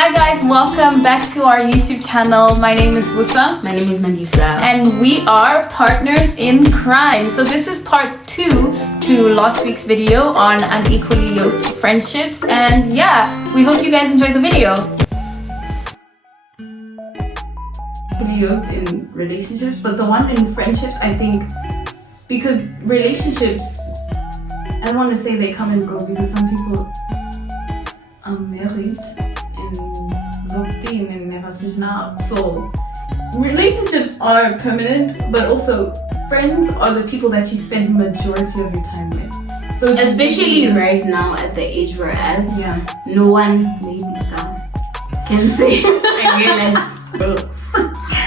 Hi guys, welcome back to our YouTube channel. My name is Busa. My name is Mandisa. And we are partners in crime. So this is part 2 to last week's video on unequally yoked friendships. And yeah, we hope you guys enjoyed the video. Unequally yoked in relationships, but the one in friendships, I think, because relationships, I don't want to say they come and go because some people are married and locked in and never switch up. So relationships are permanent, but also friends are the people that you spend majority of your time with. So especially right now at the age we're at, no one, maybe some, can say I realized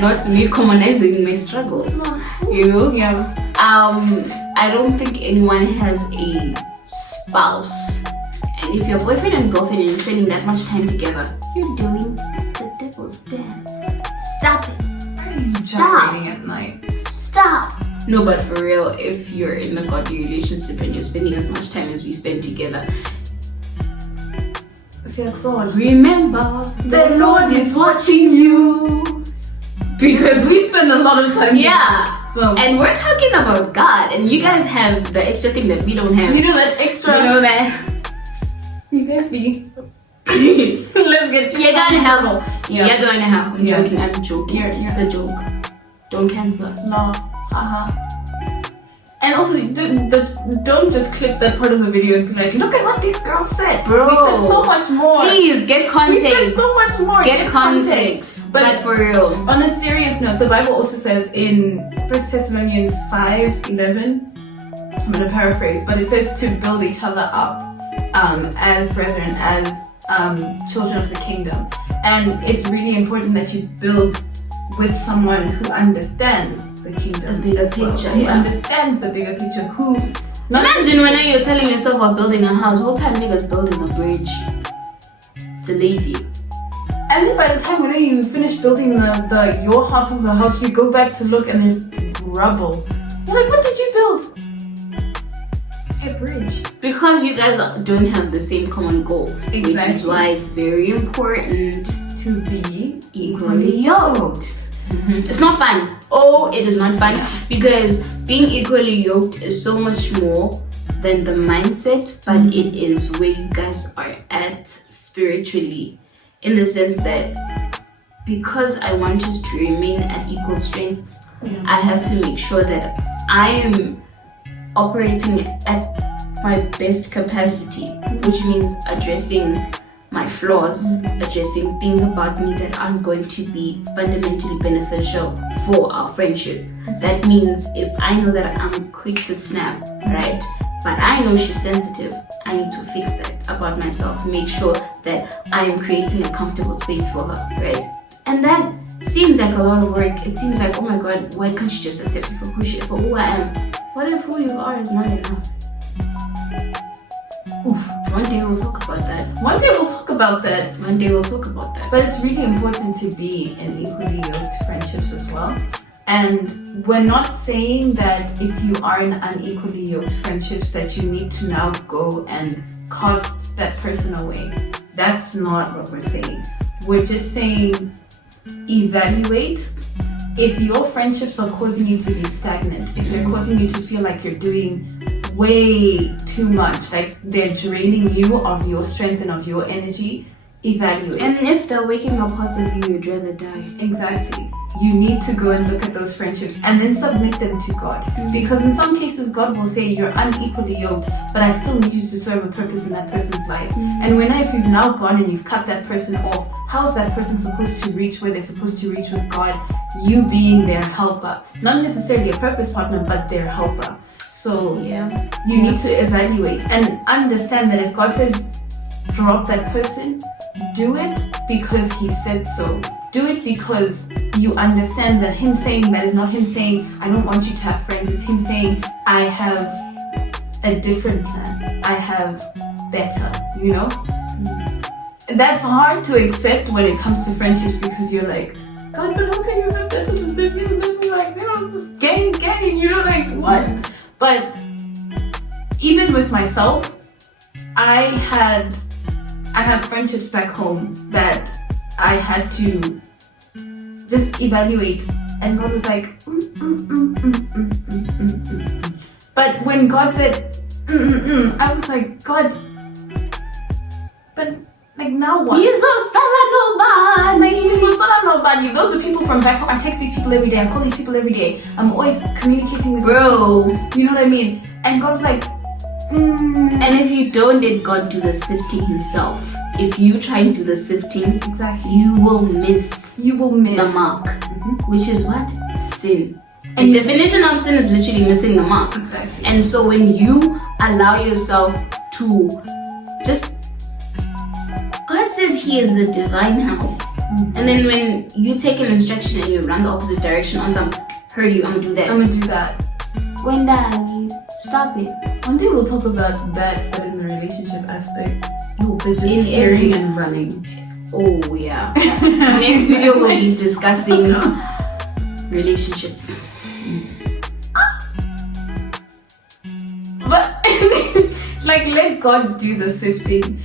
not me commonizing my struggles. You know? Yeah. I don't think anyone has a spouse. And if you're boyfriend and girlfriend and you're spending that much time together, you're doing the devil's dance. Stop it. Stop. At night. Stop. No, but for real, if you're in a godly relationship and you're spending as much time as we spend together, remember the Lord is watching you. Because we spend a lot of time. Yeah. So, and we're talking about God, and you guys have the extra thing that we don't have. You know that extra. You know that. You guys be. Let's get. You're gonna have. Yeah. You're gonna have. I'm joking. I'm joking. It's a joke. Don't cancel us. No. And also, don't just clip that part of the video and be like, look at what this girl said. Bro. We said so much more. Please, get context. We said so much more. Get context. But for real. On a serious note, the Bible also says in 1 Thessalonians 5:11, I'm going to paraphrase, but it says to build each other up as brethren, as children of the kingdom. And it's really important that you build with someone who understands the kingdom, the bigger picture, who understands the bigger picture, who... Imagine when you're telling yourself about building a house, whole time niggas building a bridge to leave you. And then by the time when you finish building your half of the house, you go back to look and there's rubble. You're like, what did you build? A bridge. Because you guys don't have the same common goal. Exactly. Which is why it's very important to be equally yoked. It's not fun. Oh, it is not fun. Because being equally yoked is so much more than the mindset, but it is where you guys are at spiritually. In the sense that because I want us to remain at equal strengths, I have to make sure that I am operating at my best capacity, which means addressing my flaws, addressing things about me that aren't going to be fundamentally beneficial for our friendship. That means if I know that I'm quick to snap, right, but I know she's sensitive, I need to fix that about myself, make sure that I am creating a comfortable space for her, right? And that seems like a lot of work. It seems like, oh my god, why can't she just accept me for who I am? What if who you are is not enough? Oof. One day we'll talk about that. One day we'll talk about that. One day we'll talk about that. But it's really important to be in equally yoked friendships as well. And we're not saying that if you are in unequally yoked friendships that you need to now go and cast that person away. That's not what we're saying. We're just saying evaluate. If your friendships are causing you to be stagnant, if they're causing you to feel like you're doing way too much, like they're draining you of your strength and of your energy, evaluate. And if they're waking up parts of you, you'd rather die. Exactly. You need to go and look at those friendships and then submit them to God. Because in some cases, God will say, you're unequally yoked, but I still need you to serve a purpose in that person's life. And if you've now gone and you've cut that person off, how is that person supposed to reach where they're supposed to reach with God? You being their helper. Not necessarily a purpose partner, but their helper. So you need to evaluate and understand that if God says drop that person, do it because he said so. Do it because you understand that him saying that is not him saying I don't want you to have friends. It's him saying I have a different plan. I have better, you know? That's hard to accept when it comes to friendships because you're like, God, but how can you have better than this? You're like, this gang, you know, like what? But even with myself, I I have friendships back home that I had to just evaluate, and God was like, But when God said, I was like, God, but like now what? He's so nobody. Nobody. Those are people from back home. I text these people every day. I call these people every day. I'm always communicating with bro. People. You know what I mean? And God was like, And if you don't let God do the sifting himself, if you try and do the sifting, exactly, you will miss the mark, which is what? Sin. And the definition of sin is literally missing the mark. Exactly. And so when you allow yourself to just, God says he is the divine help. And then when you take an instruction and you run the opposite direction on them, heard you, I'm gonna do that. When that, stop it. One day we'll talk about that, but in the relationship aspect. No, but just hearing and running. Oh yeah. Next video we'll be discussing relationships. But like, let God do the sifting.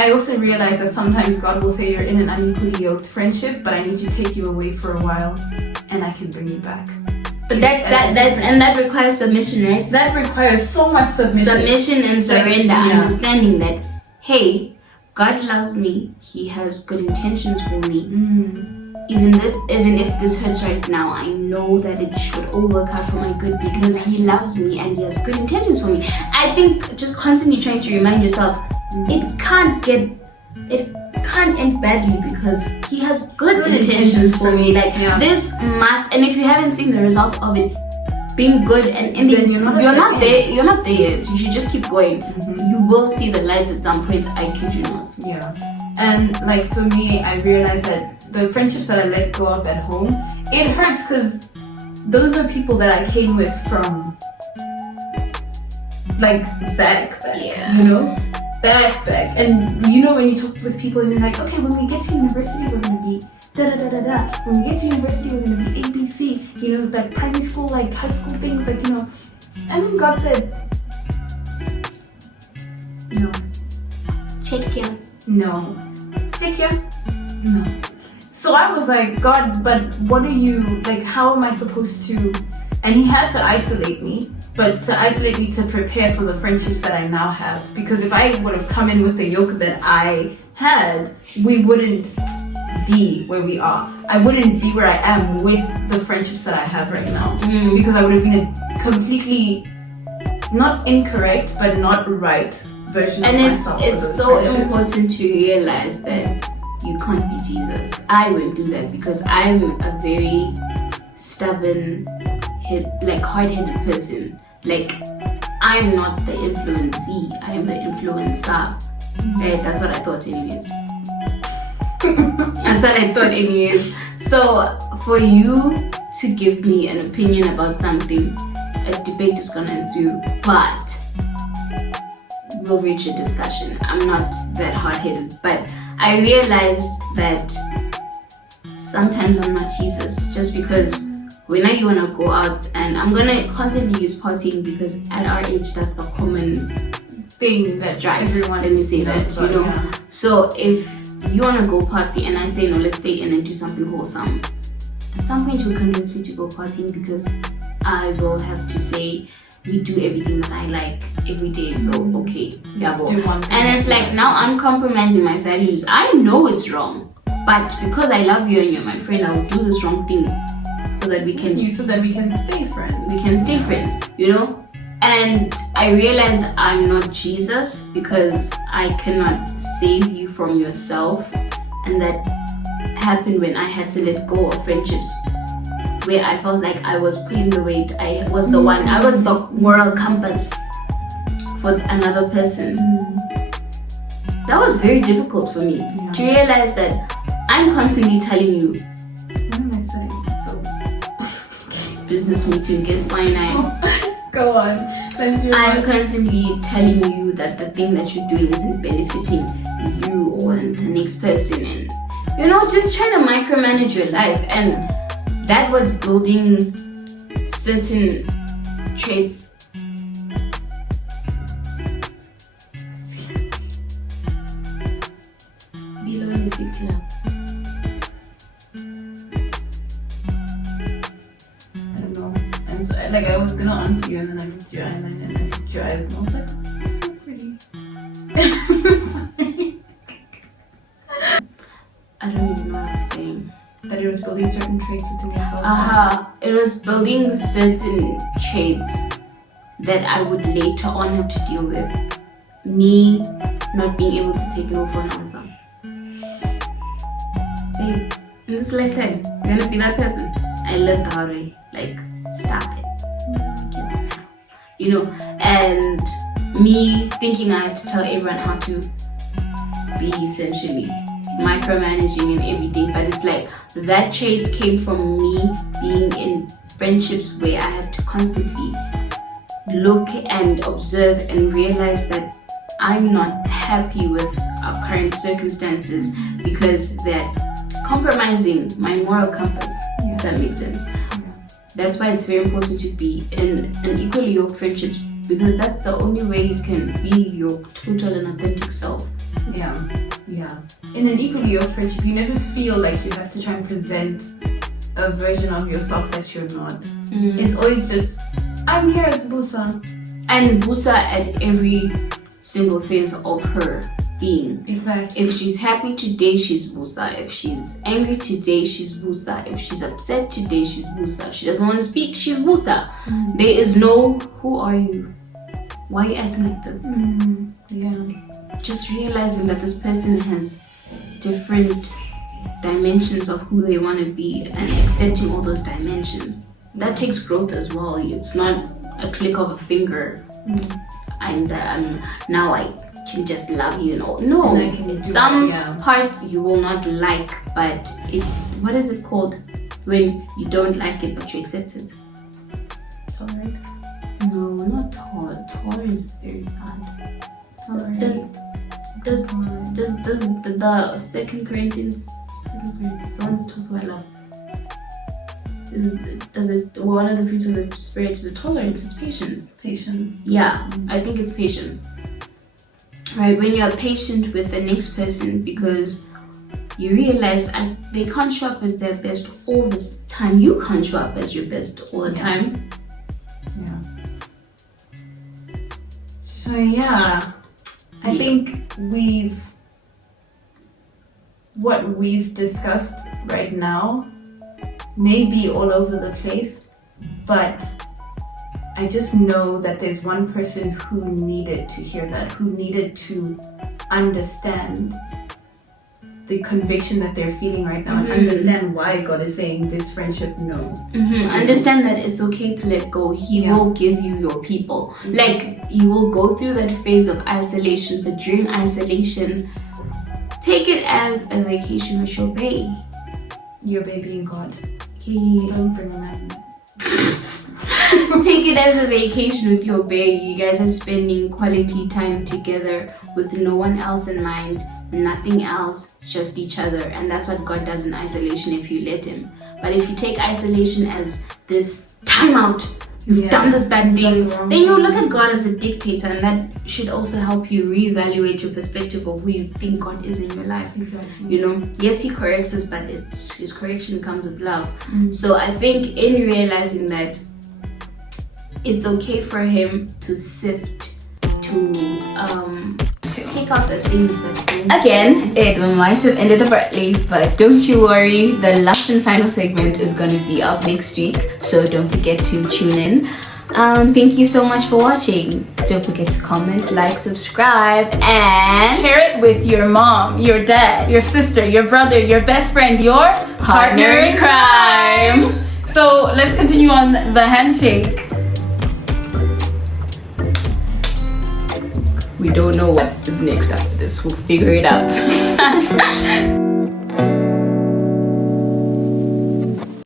I also realized that sometimes God will say you're in an unequally yoked friendship, but I need to take you away for a while, and I can bring you back. But that requires submission, right? That requires so much submission. Submission and surrender, understanding that, hey, God loves me. He has good intentions for me. Even if this hurts right now, I know that it should all work out for my good because he loves me and he has good intentions for me. I think just constantly trying to remind yourself, it can't end badly because he has good intentions for me. Like this must, and if you haven't seen the result of it being good and ending, you're not there yet. You should just keep going. You will see the lights at some point. I kid you not. Yeah. And like for me, I realized that the friendships that I let go of at home, it hurts because those are people that I came with from like back, you know? Back. And you know when you talk with people and you're like, okay, when we get to university, we're gonna be da-da-da-da-da. When we get to university, we're gonna be ABC. You know, like primary school, like high school things, like, you know. And then God said, no. Check ya. No. Check ya? No. So I was like, God, but what are you, like, how am I supposed to? And he had to isolate me, but to isolate me to prepare for the friendships that I now have. Because if I would have come in with the yoke that I had, we wouldn't be where we are. I wouldn't be where I am with the friendships that I have right now. Because I would have been a completely, not incorrect, but not right version of myself. And it's so important to realize that you can't be Jesus. I will do that because I'm a very stubborn, hard-headed person. Like, I'm not the influencee, I am the influencer. Right? That's what I thought anyways. So for you to give me an opinion about something, a debate is gonna ensue, but we'll reach a discussion. I'm not that hard-headed, but I realized that sometimes I'm not Jesus, just because when you want to go out, and I'm gonna constantly use partying because at our age that's the common thing that strife. Everyone, let me say that, about, you know. So if you want to go party and I say no, let's stay in and do something wholesome, at some point you'll convince me to go partying because I will have to say we do everything that I like every day. So okay, and it's like now I'm compromising my values. I know it's wrong, but because I love you and you're my friend, I will do this wrong thing so that we can stay friends. We can stay friends, you know. And I realized I'm not Jesus because I cannot save you from yourself, and that happened when I had to let go of friendships where I felt like I was pulling the weight. I was the one, I was the moral compass for another person. That was very difficult for me to realize that I'm constantly telling you, what am I studying? So business meeting, get cyanide. Go on. I'm constantly telling you that the thing that you're doing isn't benefiting you or the next person, and you know, just trying to micromanage your life. And that was building certain traits. Yeah. I don't know. I'm so, like, I was gonna answer you, and then I looked at your eyeliner and I looked at your eyes, and I was like, that's so pretty. I don't even know what I was saying. That it was building certain traits within yourself. It was building certain traits that I would later on have to deal with. Me not being able to take no for an answer. Babe, in this lifetime, you're gonna be that person. I learned the hard way. Like, stop it. Yes. You know, and me thinking I have to tell everyone how to be, essentially micromanaging and everything, but it's like that trait came from me being in friendships where I have to constantly look and observe and realize that I'm not happy with our current circumstances because they're compromising my moral compass. If that makes sense. That's why it's very important to be in an equally yoked friendship, because that's the only way you can be your total and authentic self. Yeah. In an equally yoked friendship, you never feel like you have to try and present a version of yourself that you're not. It's always just, I'm here as Busa. And Busa at every single phase of her being. Exactly. If she's happy today, she's Busa. If she's angry today, she's Busa. If she's upset today, she's Busa. She doesn't want to speak, she's Busa. There is no, who are you? Why are you acting like this? Just realizing that this person has different dimensions of who they want to be and accepting all those dimensions. That takes growth as well. It's not a click of a finger. Now I can just love you. No, some parts you will not like, but what is it called when you don't like it but you accept it? Tolerate? No, not tolerance is very bad. Tolerate. Does the Second Corinthians, the one that talks about love, does it one of the fruits of the spirit is tolerance? It's patience. Yeah, I think it's patience. Right, when you're patient with the next person because you realize they can't show up as their best all this time. You can't show up as your best all the time. So I think what we've discussed right now may be all over the place, but I just know that there's one person who needed to hear that, who needed to understand the conviction that they're feeling right now and understand why God is saying this friendship, no. Understand that it's okay to let go. He will give you your people. Like, you will go through that phase of isolation, but during isolation, take it as a vacation with your bae. Your baby in God. Heyyy. Don't bring a man. Take it as a vacation with your bae. You guys are spending quality time together with no one else in mind, nothing else, just each other. And that's what God does in isolation if you let him. But if you take isolation as this time out, you've done this bad thing, then you look at God as a dictator, and that should also help you reevaluate your perspective of who you think God is in your life. Exactly. You know, yes, he corrects us, but his correction comes with love. So I think in realizing that it's okay for him to sift, to take out the things that again, it might have ended abruptly, but don't you worry, the last and final segment is going to be up next week, so don't forget to tune in. Thank you so much for watching. Don't forget to comment, like, subscribe, and share it with your mom, your dad, your sister, your brother, your best friend, your partner in crime. So let's continue on the handshake. we don't know what is next after this. We'll figure it out.